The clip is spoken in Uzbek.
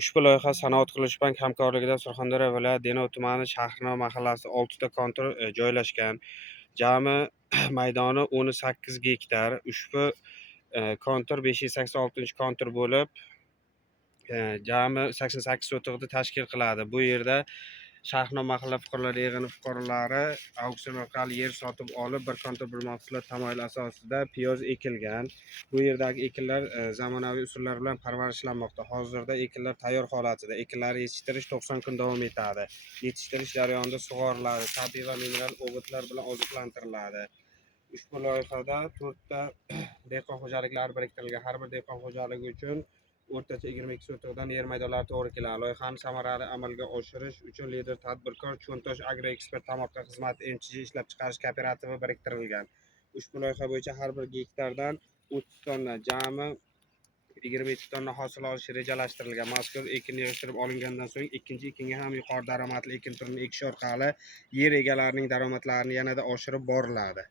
Ushbu loyiha Sanoat qilish bank hamkorligida Surxondaryo viloyati Denov tumani Shahrino mahallasida 6 ta kontor joylashgan. Jami maydoni 18 gektar. Ushbu kontor 586 kontor bo'lib, jami 88 sotixni tashkil qiladi. Bu yerda Shahrino mahalla fuqarolar yig'ini fuqarolari auksion orqali yer sotib olib, bir kontor bir mahsulot tamoyili asosida piyoz ekilgan. Bu yerdagi ekinlar zamonaviy usullar bilan parvarishlanmoqda. Hozirda ekinlar tayyor holatida. Ekinlar yetishtirish 90 kun davom etadi. Yetishtirish jarayonida sug'oriladi, tabiiy va mineral o'g'itlar bilan oziqlantiriladi. Ushbu loyihada 4 ta dehqon xo'jaliklari biriktirilgan. Har bir dehqon xo'jaligi uchun o'rtacha 22 sotixdan yer maydonlari to'g'ri keladi. Loyihani samarali amalga oshirish uchun lider tadbirkor Cho'ntosh Agroekspert tomorqa xizmati MChJ ishlab chiqarish kooperativi biriktirilgan. Ushbu loyiha bo'yicha har bir gektardan 30 tonna, jami 22 tonna hosil olish rejalashtirilgan. Mazkur ekin yig'ishtirib olingandan so'ng ikkinchi ekinga ham yuqori daromadli ekin turini ekish orqali yer egalarining daromadlarini yanada oshirib boriladi.